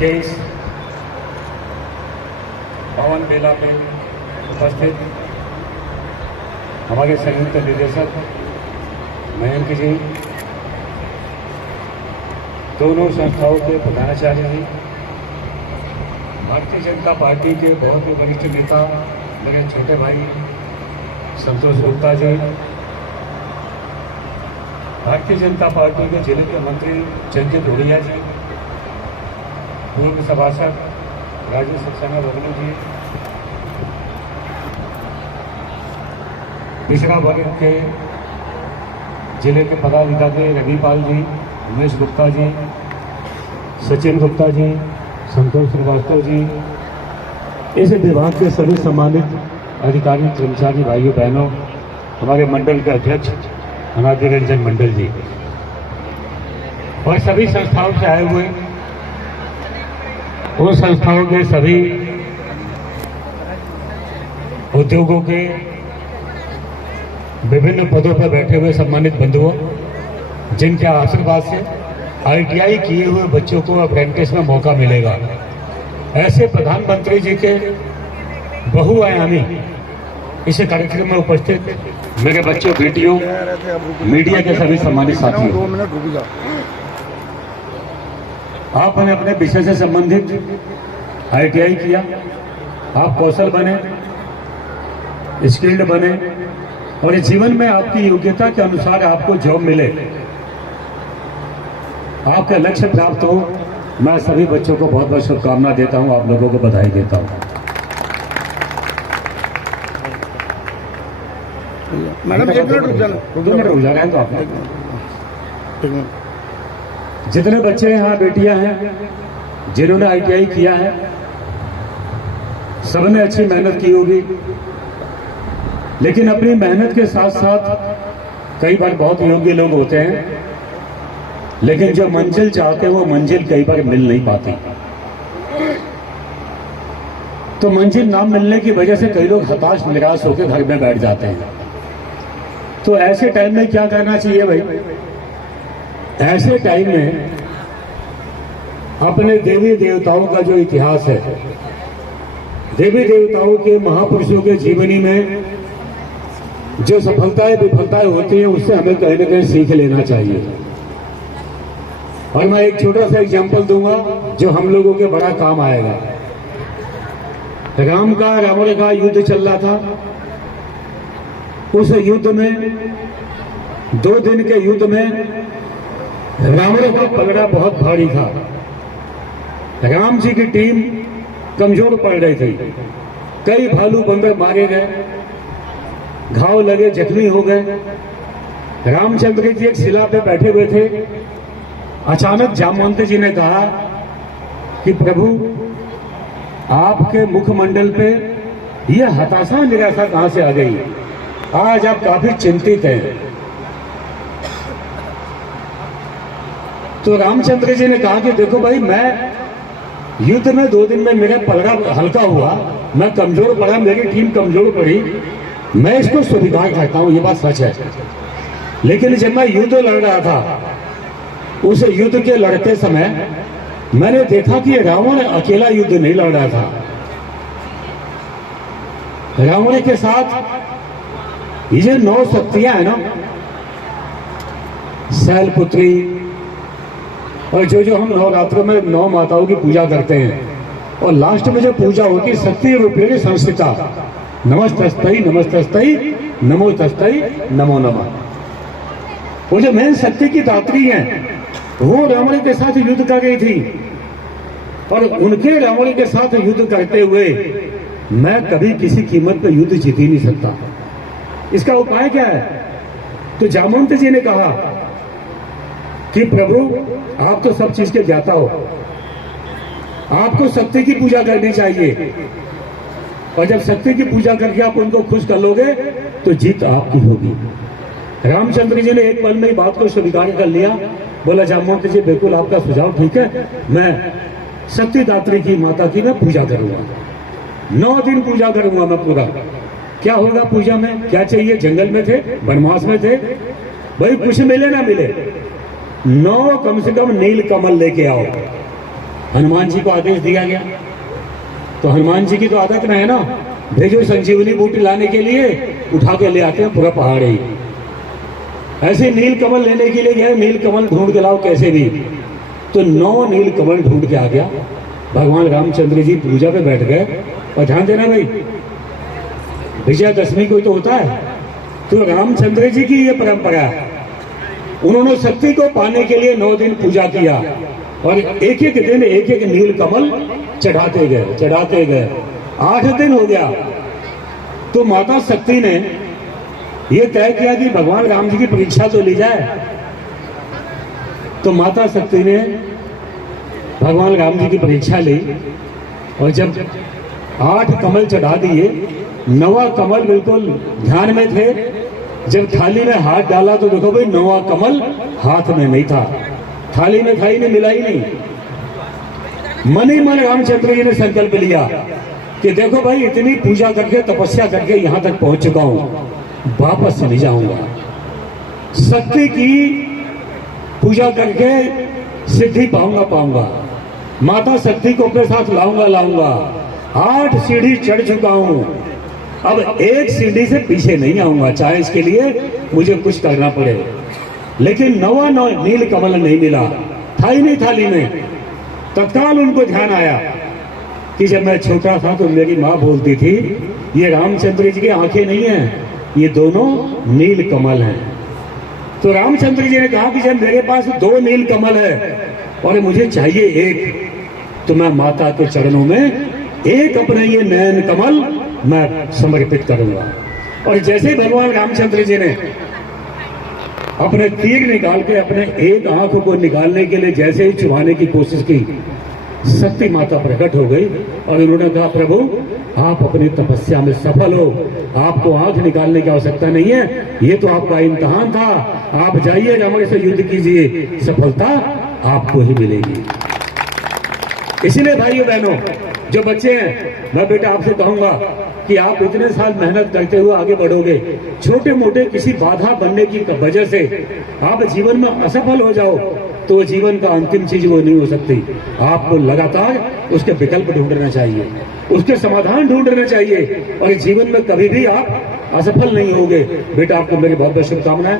के इस पावन मेला में उपस्थित हमारे संयुक्त निदेशक मयंक जी, दोनों संस्थाओं के प्रधानाचार्य जी, भारतीय जनता पार्टी के बहुत ही वरिष्ठ नेता मेरे छोटे भाई संतोष गुप्ता जी, भारतीय जनता पार्टी के जिले के मंत्री चंद्र धुड़िया जी, पूर्व सभासद राजेश सक्सेना बबलू जी, पिछड़ा वर्ग के जिले के पदाधिकारी रविपाल जी, उमेश गुप्ता जी, सचिन गुप्ता जी, संतोष श्रीवास्तव जी, इस विभाग के सभी सम्मानित अधिकारी, कर्मचारी, भाइयों बहनों, हमारे मंडल के अध्यक्ष अनादि रंजन मंडल जी और सभी संस्थाओं से आए हुए उन संस्थाओं के सभी उद्योगों के विभिन्न पदों पर बैठे हुए सम्मानित बंधुओं, जिनके आशीर्वाद से ITI किए हुए बच्चों को अप्रेंटिस में मौका मिलेगा, ऐसे प्रधानमंत्री जी के बहुआयामी इस कार्यक्रम में उपस्थित मेरे बच्चों, बेटियों, मीडिया के सभी सम्मानित साथियों, आपने अपने विषय से संबंधित ITI किया, आप कौशल बने, स्किल्ड बने और इस जीवन में आपकी योग्यता के अनुसार आपको जॉब मिले, आपका लक्ष्य प्राप्त हो। मैं सभी बच्चों को बहुत बहुत शुभकामना देता हूं, आप लोगों को बधाई देता हूं। मैडम 1 मिनट रुक जाना, 2 मिनट रुक जा रहे हैं तो आप जितने बच्चे यहाँ बेटियां हैं जिन्होंने ITI किया है, सबने अच्छी मेहनत की होगी, लेकिन अपनी मेहनत के साथ साथ कई बार बहुत योग्य लोग होते हैं, लेकिन जो मंजिल चाहते हैं वो मंजिल कई बार मिल नहीं पाती। तो मंजिल ना मिलने की वजह से कई लोग हताश निराश होकर घर में बैठ जाते हैं। तो ऐसे टाइम में क्या करना चाहिए भाई? ऐसे टाइम में अपने देवी देवताओं का जो इतिहास है, देवी देवताओं के महापुरुषों के जीवनी में जो सफलताएं विफलताएं होती हैं, उससे हमें कहीं ना कहीं सीख लेना चाहिए। और मैं एक छोटा सा एग्जांपल दूंगा जो हम लोगों के बड़ा काम आएगा। रावण का युद्ध चल रहा था। उस युद्ध में 2 दिन के युद्ध में रावण का पलड़ा बहुत भारी था। राम जी की टीम कमजोर पड़ रही थी। कई भालू बंदर मारे गए, घाव लगे, जख्मी हो गए। रामचंद्र जी एक शिला पे बैठे हुए थे। अचानक जामवंत जी ने कहा कि प्रभु, आपके मुखमंडल पे यह हताशा निराशा कहां से आ गई? आज आप काफी चिंतित हैं। तो रामचंद्र जी ने कहा कि देखो भाई, मैं युद्ध में 2 दिन में मेरा पलड़ा हल्का हुआ, मैं कमजोर पड़ा, मेरी टीम कमजोर पड़ी, मैं इसको स्वीकार करता हूं, ये बात सच है। लेकिन जब मैं युद्ध लड़ रहा था, उस युद्ध के लड़ते समय मैंने देखा कि रावण अकेला युद्ध नहीं लड़ रहा था। रावण के साथ ये जो 9 शक्तियां हैं ना, शैलपुत्री, और जो हम नवरात्रों में 9 माताओं की पूजा करते हैं, और लास्ट में जो पूजा होती है, शक्ति रूपेण संस्थिता, नमस्तस्तै नमस्तस्तै नमो तस्तै नमो नमः। वो जो मेन शक्ति की दात्री हैं, वो रावण के साथ युद्ध कर रही थी, और उनके रावण के साथ युद्ध करते हुए मैं कभी किसी कीमत पर युद्ध जीत ही नहीं सकता। इसका उपाय क्या है? तो जामवंत जी ने कहा कि प्रभु, आप तो सब चीज के ज्ञाता हो, आपको शक्ति की पूजा करनी चाहिए, और जब शक्ति की पूजा करके आप उनको खुश कर लोगे तो जीत आपकी होगी। रामचंद्र जी ने एक पल में ही बात को स्वीकार कर लिया। बोला, जामवंत जी, बिल्कुल आपका सुझाव ठीक है, मैं शक्तिदात्री की माता की मैं पूजा करूंगा, 9 दिन पूजा करूंगा मैं पूरा। क्या होगा पूजा में? क्या चाहिए? जंगल में थे, वनवास में थे भाई, कुछ मिले ना मिले, 9 कम से कम नील कमल लेके आओ। हनुमान जी को आदेश दिया गया। तो हनुमान जी की तो आदत में है ना, भेजो संजीवनी बूटी लाने के लिए, उठा के ले आते हैं पूरा पहाड़ ही। ऐसे नील कमल लेने के लिए गए, नील कमल ढूंढ के लाओ कैसे भी, तो 9 नील कमल ढूंढ के आ गया। भगवान रामचंद्र जी पूजा पे बैठ गए। और ध्यान देना भाई, विजयादशमी को तो होता है, तो रामचंद्र जी की ये परंपरा है। उन्होंने शक्ति को पाने के लिए 9 दिन पूजा किया और एक एक दिन एक एक नील कमल चढ़ाते गए। 8 दिन हो गया तो माता शक्ति ने ये तय किया कि भगवान राम जी की परीक्षा तो ली जाए। तो माता शक्ति ने भगवान राम जी की परीक्षा ली और जब 8 कमल चढ़ा दिए, 9वां कमल बिल्कुल ध्यान में थे। जब थाली में हाथ डाला तो देखो भाई 9वां कमल हाथ में नहीं था, थाली में था ही नहीं, मिला ही नहीं। मन ही मन रामचंद्र जी ने संकल्प लिया कि देखो भाई इतनी पूजा करके तपस्या करके यहां तक पहुंच चुका हूं, वापस नहीं जाऊंगा। शक्ति की पूजा करके सिद्धि पाऊंगा। माता शक्ति को अपने साथ लाऊंगा। 8 सीढ़ी चढ़ चुका हूं, अब 1 सीढ़ी से पीछे नहीं आऊंगा, चाहे इसके लिए मुझे कुछ करना पड़े। लेकिन 9वां नील कमल नहीं मिला, था ही नहीं थाली में। तत्काल उनको ध्यान आया कि जब मैं छोटा था तो मेरी माँ बोलती थी, ये रामचंद्र जी की आंखें नहीं हैं, ये दोनों नील कमल हैं। तो रामचंद्र जी ने कहा कि जब मेरे पास 2 नील कमल है और मुझे चाहिए 1, तो मैं माता के चरणों में 1 अपने ये नयन कमल मैं समर्पित करूंगा। और जैसे भगवान रामचंद्र जी ने अपने तीर निकाल के अपने 1 आंख को निकालने के लिए जैसे ही चुभाने की कोशिश की, शक्ति माता प्रकट हो गई और उन्होंने कहा, प्रभु आप अपनी तपस्या में सफल हो, आपको आंख निकालने की आवश्यकता नहीं है, ये तो आपका इम्तिहान था, आप जाइए हमारे से युद्ध कीजिए, सफलता आपको ही मिलेगी। इसलिए भाइयों बहनों, जो बच्चे हैं, मैं बेटा आपसे कहूंगा कि आप इतने साल मेहनत करते हुए आगे बढ़ोगे, छोटे मोटे किसी बाधा बनने की वजह से आप जीवन में असफल हो जाओ तो जीवन का अंतिम चीज वो नहीं हो सकती। आपको लगातार उसके विकल्प ढूंढना चाहिए, उसके समाधान ढूंढना चाहिए और जीवन में कभी भी आप असफल नहीं होगे। बेटा आपको मेरी बहुत बहुत शुभकामनाएं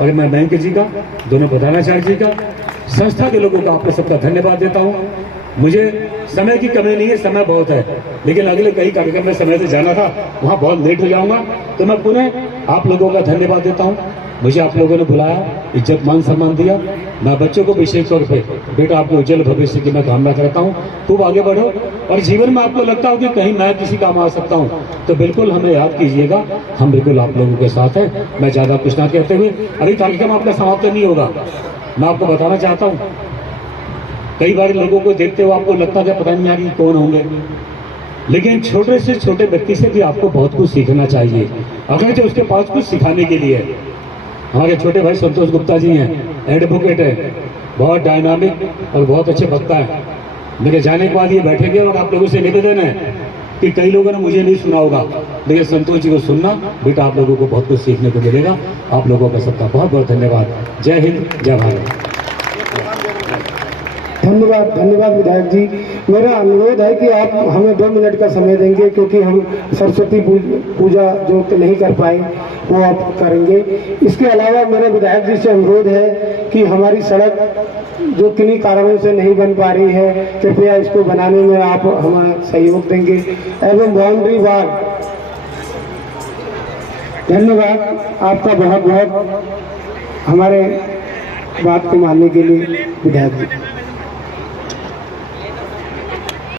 और मैं बैंक जी का, दोनों प्रधानाचार्य जी का, संस्था के लोगों का आपको सबका धन्यवाद देता हूं। मुझे समय की कमी नहीं है, समय बहुत है, लेकिन अगले कई कार्यक्रम में समय से जाना था, वहां बहुत लेट हो जाऊंगा, तो मैं पुनः आप लोगों का धन्यवाद देता हूं। मुझे आप लोगों ने बुलाया, इज्जत मान सम्मान दिया। मैं बच्चों को विशेष तौर पे बेटा आपके उज्जवल भविष्य की मैं कामना करता हूं, खूब आगे बढ़ो और जीवन में आपको लगता हो कि कहीं मैं किसी काम आ सकता हूं तो बिल्कुल हमें याद कीजिएगा, हम बिल्कुल आप लोगों के साथ हैं। मैं ज्यादा कुछ ना कहते हुए, अभी कार्यक्रम आपका समाप्त नहीं होगा, मैं आपको बताना चाहता हूँ, कई बार लोगों को देखते हुए आपको लगता है पता नहीं यार ये कौन होंगे, लेकिन छोटे से छोटे व्यक्ति से भी आपको बहुत कुछ सीखना चाहिए, अगर जो उसके पास कुछ सिखाने के लिए। हमारे छोटे भाई संतोष गुप्ता जी हैं, एडवोकेट है, बहुत डायनामिक और बहुत अच्छे वक्ता हैं। मेरे जाने के बाद ये बैठेंगे और आप लोगों से निवेदन है कि कई लोगों ने मुझे नहीं सुना होगा, लेकिन संतोष जी को सुनना, बेटा आप लोगों को बहुत कुछ सीखने को मिलेगा। आप लोगों का सबका बहुत बहुत धन्यवाद। जय हिंद, जय भारत। धन्यवाद विधायक जी। मेरा अनुरोध है कि आप हमें 2 मिनट का समय देंगे, क्योंकि हम सरस्वती पूजा जो नहीं कर पाए वो आप करेंगे। इसके अलावा मेरा विधायक जी से अनुरोध है कि हमारी सड़क जो किन्हीं कारणों से नहीं बन पा रही है, कृपया इसको बनाने में आप हमारा सहयोग देंगे, एवं बाउंड्री वाल। धन्यवाद आपका बहुत बहुत हमारे बात को मानने के लिए विधायक जी।